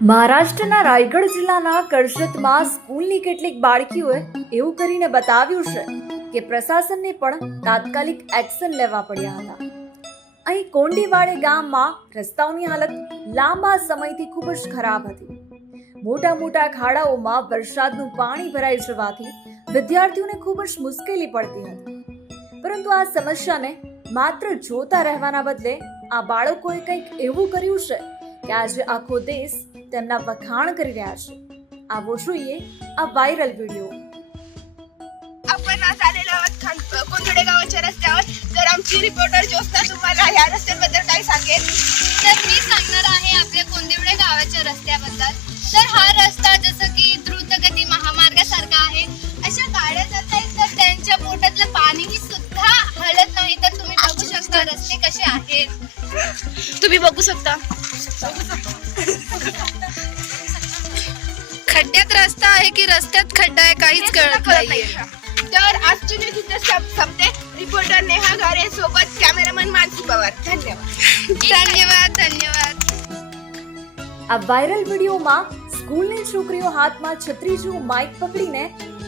મહારાષ્ટ્રના રાયગઢ જિલ્લાના કરજતમાં સ્કૂલની કેટલીક બાળકીઓએ એવું કરીને બતાવ્યું છે કે પ્રશાસનને પણ તાત્કાલિક એક્શન લેવા પડ્યા હતા. અહીં કોંડીવાડે ગામમાં રસ્તાઓની હાલત લાંબા સમયથી ખૂબ જ ખરાબ હતી. મોટા મોટા ખાડાઓમાં વરસાદનું પાણી ભરાઈ જવાથી વિદ્યાર્થીઓને ખૂબ જ મુશ્કેલી પડતી હતી. પરંતુ આ સમસ્યાને માત્ર જોતા રહેવાના બદલે આ બાળકોએ કંઈક એવું કર્યું છે કે આજે આખો દેશ તેમના વખાણ કરી રહ્યા છે. આવો જોઈએ આ વાयरल व्हिडिओ. आपण आज आलेलो आहोत कोंदडे गावाच्या रस्त्यावर. तर आमची रिपोर्टर ज्योत्स्ना तुम्हाला या रस्त्याबद्दल काय सांगेल. तर मी सांगणार आहे आपल्या कोंदिवडे गावाच्या रस्त्याबद्दल. तर हा रस्ता जसं की द्रुतगती महामार्गासारखा आहे. अशा गाड्या जात आहेत तर त्यांच्या पोटातलं पाणीही सुद्धा हलत नाही. तर तुम्ही बघू शकता रस्ते कसे आहेत. तुम्ही बघू शकता खड्ड्यात रस्ता आहे की रस्त्यात खड्डा आहे काहीच कळत नाहीये. तर आजची न्यूज इथं संपते. रिपोर्टर नेहा गारे सोबत कॅमेरामन मानसी पवार. धन्यवाद. धन्यवाद धन्यवाद. આ વાયરલ વિડીયોમાં સ્કૂલની છોકરીઓ હાથમાં છત્રી જેવું માઇક પકડીને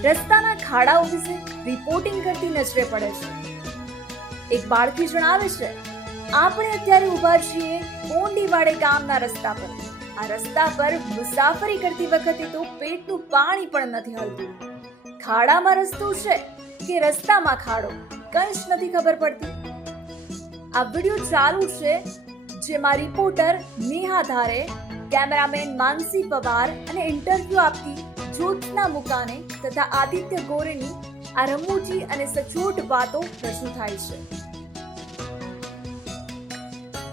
રસ્તાના ખાડાઓ વિશે રિપોર્ટિંગ કરતી નજરે પડે છે. એક બાળકી જણાવે છે, આપણે અત્યારે ઊભા છીએ કોંડીવાડે ગામના રસ્તા પર. આ રસ્તા પર મુસાફરી કરતી વખતે તો પેટનું પાણી પણ નથી હલતું. ખાડામાં રસ્તો છે કે રસ્તામાં ખાડો, કંઈ જ નથી ખબર પડતી. આ વિડીયો ચાલુ છે જેમાં રિપોર્ટર નેહા ધારે, કેમેરામેન માનસી પવાર અને ઇન્ટરવ્યુ આપતી જ્યોત્સ્ના મુકાને તથા આદિત્ય ગોરેની આ રમૂજી અને સચોટ વાતો રજૂ થાય છે.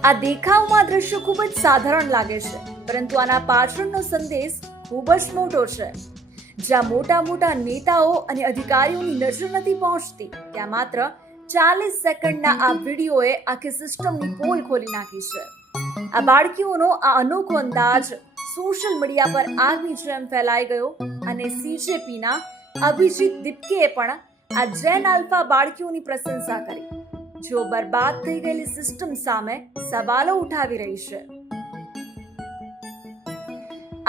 આ દેખાવમાં દ્રશ્ય ખૂબ જ સાધારણ લાગે છે, પરંતુ આના પાછળનો સંદેશ ખૂબ જ મોટો છે. જ્યાં મોટા મોટા નેતાઓ અને અધિકારીઓની નજર નથી પહોંચતી, ત્યાં માત્ર 40 સેકન્ડના આ વિડીયોએ આખી સિસ્ટમની પોલ ખોલી નાખી છે. આ બાળકીઓનો આ અનોખો અંદાજ સોશિયલ મીડિયા પર આગની જેમ ફેલાઈ ગયો અને CJPના અભિજીત દીપકેએ પણ આ જેન આલ્ફા બાળકીઓની પ્રશંસા કરી, જેઓ બરબાદ થઈ ગયેલી સિસ્ટમ સામે સવાલો ઉઠાવી રહી છે.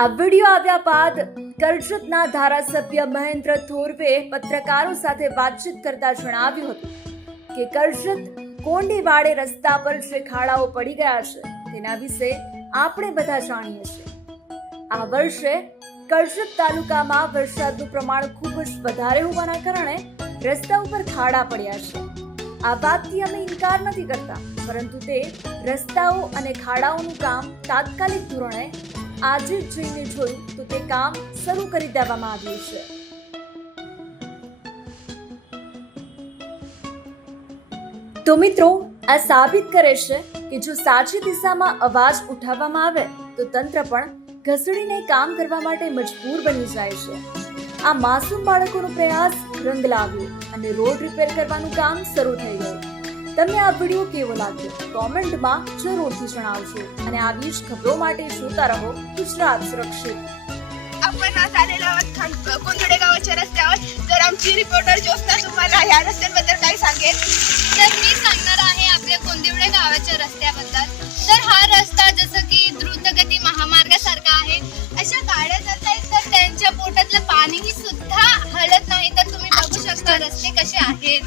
આ વિડીયો આવ્યા બાદ કરજતના ધારાસભ્ય મહેન્દ્ર થોરવે પત્રકારો સાથે વાતચીત કરતા જણાવ્યું હતું કે કરજત કોંડીવાડે રસ્તા પર જે ખાડાઓ પડી ગયા છે તેના વિશે આપણે બધા જાણીએ છીએ. આ વર્ષે કરજત તાલુકામાં વરસાદનું પ્રમાણ ખૂબ જ વધારે હોવાના કારણે રસ્તા ઉપર ખાડા પડ્યા છે. આ વાતથી અમે ઇનકાર નથી કરતા, પરંતુ તે રસ્તાઓ અને ખાડાઓનું કામ તાત્કાલિક ધોરણે આજે જ જઈને જોયું તો તે કામ શરૂ કરી દેવામાં આવ્યું છે. તો મિત્રો, આ સાબિત કરે છે કે જો સાચી દિશામાં અવાજ ઉઠાવવામાં આવે તો તંત્ર પણ ઘસડીને કામ કરવા માટે મજબૂર બની જાય છે. આ માસૂમ બાળકોનો પ્રયાસ રંગ લાવ્યો અને રોડ રિપેર કરવાનું કામ શરૂ થઈ ગયું. તમને આ વિડીયો કેવો લાગ્યો કોમેન્ટમાં જરૂરથી જણાવજો અને આવી જ ખબરો માટે જોતા રહો ગુજરાત સુરક્ષિત. आपण आज आलेलो आहोत कोंदडे गावाच्या रस्त्यावर. तर आमची रिपोर्टर ज्योत्स्ना तुम्हाला या रस्त्याबद्दल काय सांगेल. तर मी सांगणार आहे आपल्या कोंदिवडे गावाच्या रस्त्याबद्दल. तर हा रस्ता जसं की द्रुतगती महामार्गासारखा आहे. अशा गाड्या जात आहेत तर त्यांच्या पोटातलं पाणीही सुद्धा हलत नाही. तर तुम्ही बघू शकता रस्ते कसे आहेत.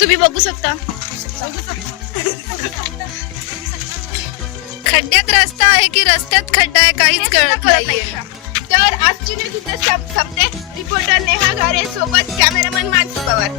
तुम्ही बघू शकता खड्ड्यात रस्ता आहे की रस्त्यात खड्डा आहे काहीच कळत नाहीये. तर आजची न्यूज इथं संपते. रिपोर्टर नेहा गारे सोबत कॅमेरामन मानसी पवार.